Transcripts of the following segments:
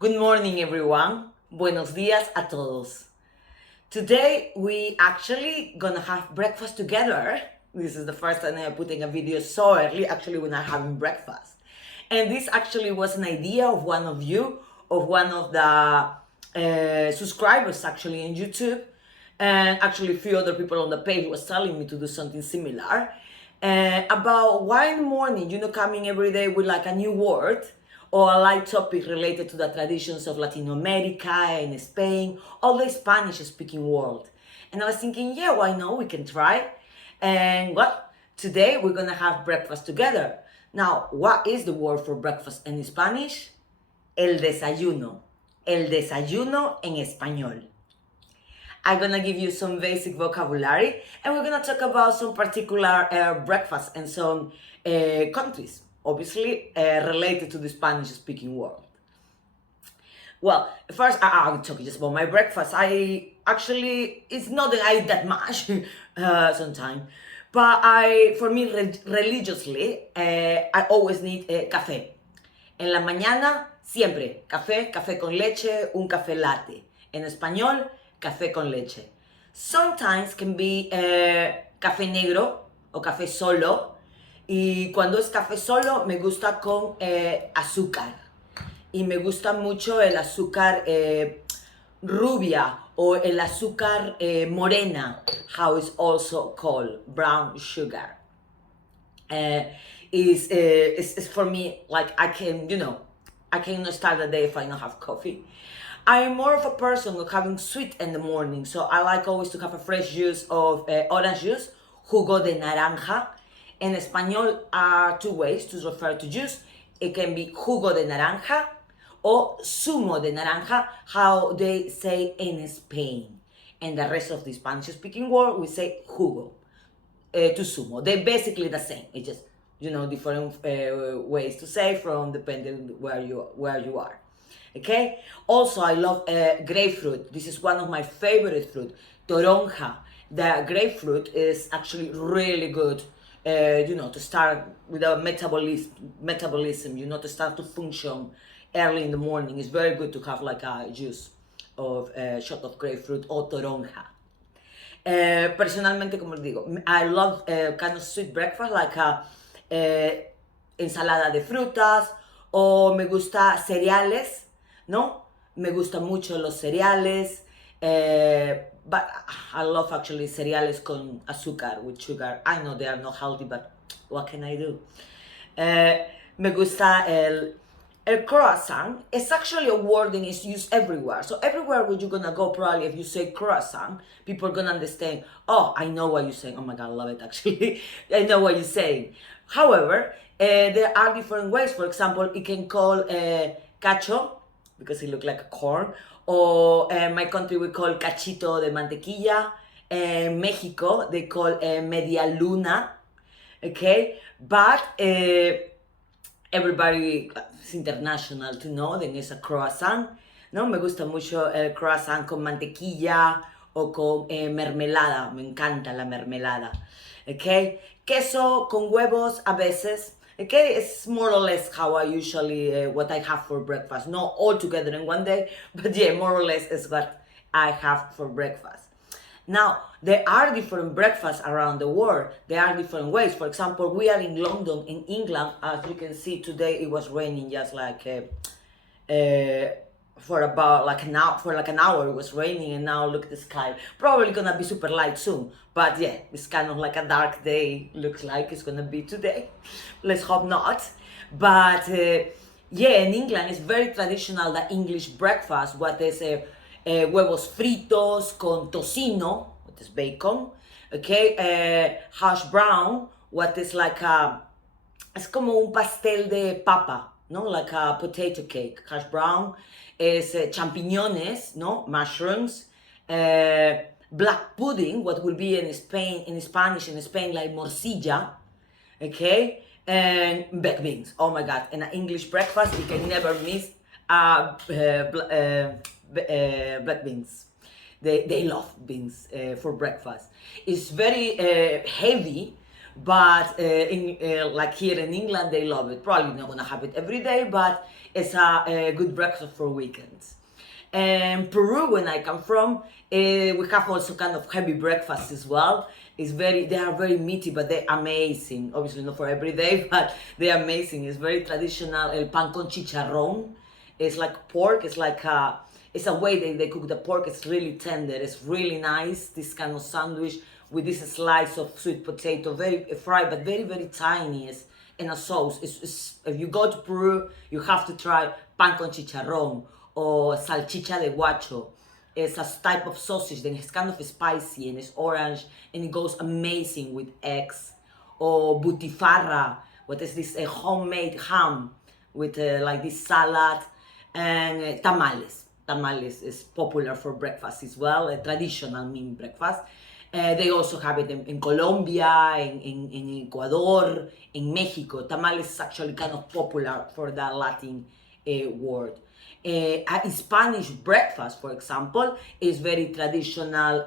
Good morning, everyone. Buenos días a todos. Today we actually gonna have breakfast together. This is the first time I'm putting a video so early, actually when I'm having breakfast. And this actually was an idea of one of you, of one of the subscribers actually on YouTube. And actually a few other people on the page was telling me to do something similar. About why in the morning, coming every day with like a new word or a light topic related to the traditions of Latin America and Spain, all the Spanish speaking world. And I was thinking, yeah, why not? We can try. And today we're gonna have breakfast together. Now, what is the word for breakfast in Spanish? El desayuno. El desayuno en español. I'm gonna give you some basic vocabulary and we're gonna talk about some particular breakfasts and some countries, obviously related to the Spanish speaking world. Well, first I'll talk just about my breakfast. It's not that I eat that much sometimes, but religiously, I always need café. En la mañana, siempre, café con leche, un café latte. En español, café con leche. Sometimes can be café negro o café solo. Y cuando es café solo, me gusta con azúcar. Y me gusta mucho el azúcar rubia o el azúcar morena, how it's also called, brown sugar. Is for me, like I cannot start the day if I don't have coffee. I'm more of a person of having sweet in the morning, so I like always to have a fresh juice of orange juice, jugo de naranja. In español are two ways to refer to juice. It can be jugo de naranja or zumo de naranja, how they say in Spain. And the rest of the Spanish-speaking world, we say jugo to zumo. They're basically the same. It's just different ways to say from depending where you are. Okay. Also, I love grapefruit. This is one of my favorite fruit. Toronja. The grapefruit is actually really good. To start with a metabolism. To start to function early in the morning. It's very good to have like a juice of shot of grapefruit or toronja. Personalmente, como les digo, I love kind of sweet breakfast like a ensalada de frutas, o me gusta cereales, ¿no? Me gustan mucho los cereales, but I love actually cereales con azúcar, with sugar. I know they are not healthy, but what can I do? Me gusta el croissant. It's actually a word that is used everywhere. So everywhere where you're gonna go, probably if you say croissant, people are gonna understand, oh, I know what you're saying. Oh my God, I love it actually. I know what you're saying. However, there are different ways. For example, you can call cacho, because it looks like a corn, or my country we call cachito de mantequilla. Mexico, they call media luna, okay? But everybody is international to know that it's a croissant, ¿no? Me gusta mucho el croissant con mantequilla o con mermelada. Me encanta la mermelada, okay? Queso con huevos a veces. Okay, it's more or less how I usually, what I have for breakfast. Not all together in one day, but yeah, more or less is what I have for breakfast. Now, there are different breakfasts around the world. There are different ways. For example, we are in London, in England. As you can see today, it was raining just like for about like an hour it was raining, and now look at the sky. Probably gonna be super light soon, but yeah, it's kind of like a dark day. Looks like it's gonna be today. Let's hope not. But yeah, in England it's very traditional, the English breakfast. What is huevos fritos con tocino, what is bacon, okay, hash brown, what is like es como un pastel de papa, no, like a potato cake. Hash brown is champiñones, no, mushrooms, black pudding, what will be in Spanish in Spain like morcilla, okay, and baked beans. Oh my God, in an English breakfast you can never miss black beans. They love beans for breakfast. It's very heavy, but like here in England they love it. Probably not gonna have it every day, but It's a good breakfast for weekends. And Peru, when I come from, we have also kind of heavy breakfast as well. They are very meaty, but they're amazing. Obviously not for every day, but they're amazing. It's very traditional. El pan con chicharrón. It's like pork. It's a way they cook the pork. It's really tender. It's really nice. This kind of sandwich with this slice of sweet potato, very fried, but very, very tiny. It's in a sauce. If you go to Peru, you have to try pan con chicharrón or salchicha de guacho. It's a type of sausage, then it's kind of spicy and it's orange and it goes amazing with eggs. Or butifarra, what is this? A homemade ham with like this salad. And tamales. Tamales is popular for breakfast as well, a traditional mean breakfast. They also have it in Colombia, in Ecuador, in Mexico. Tamales is actually kind of popular for the Latin world. A Spanish breakfast, for example, is very traditional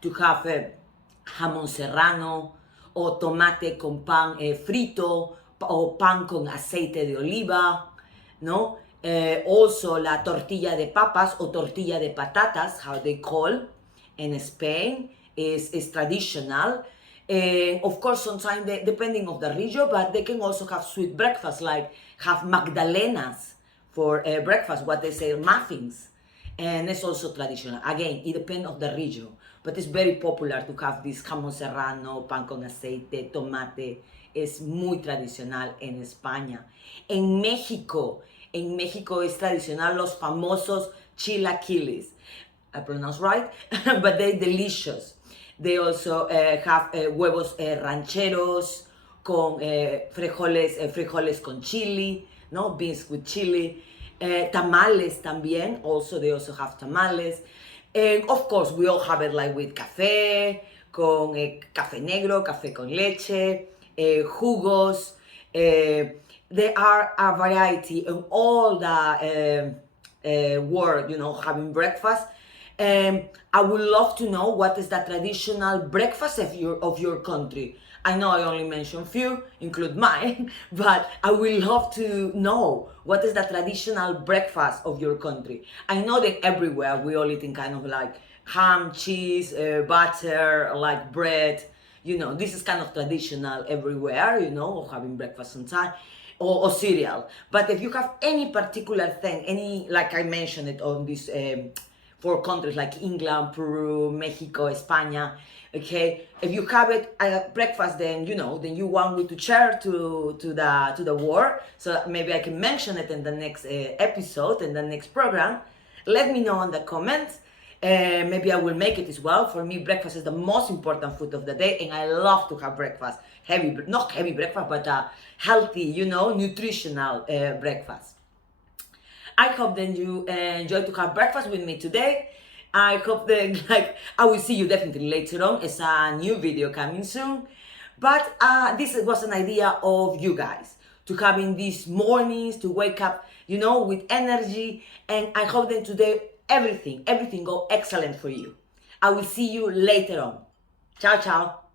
to have jamón serrano o tomate con pan frito o pan con aceite de oliva, ¿no? Also la tortilla de papas o tortilla de patatas, how they call in Spain, is traditional. Of course, sometimes depending on the region, but they can also have sweet breakfast, like have magdalenas for breakfast, what they say muffins, and it's also traditional. Again, it depends on the region, but it's very popular to have this jamón serrano, pan con aceite, tomate. Es muy tradicional en España. En México es tradicional los famosos chilaquiles. I pronounce right, but they're delicious. They also have huevos rancheros con frijoles con chili, no, beans with chili. Tamales también, they also have tamales. And of course, we all have it like with café, con café negro, café con leche, jugos. There are a variety of all the world, having breakfast. I would love to know what is the traditional breakfast of your country. I know I only mentioned few, include mine, but I would love to know what is the traditional breakfast of your country. I know that everywhere we all eating kind of like ham, cheese, butter, like bread. This is kind of traditional everywhere, having breakfast sometime. Or cereal. But if you have any particular thing, like I mentioned it on this 4 countries like England, Peru, Mexico, España, okay? If you have it at breakfast, then you want me to share to the world, so maybe I can mention it in the next episode, in the next program. Let me know in the comments. Maybe I will make it as well. For me, breakfast is the most important food of the day, and I love to have breakfast. Not heavy breakfast, but healthy, nutritional breakfast. I hope that you enjoy to have breakfast with me today. I hope that I will see you definitely later on. It's a new video coming soon. But this was an idea of you guys to having these mornings to wake up, with energy. And I hope that today everything go excellent for you. I will see you later on. Ciao, ciao.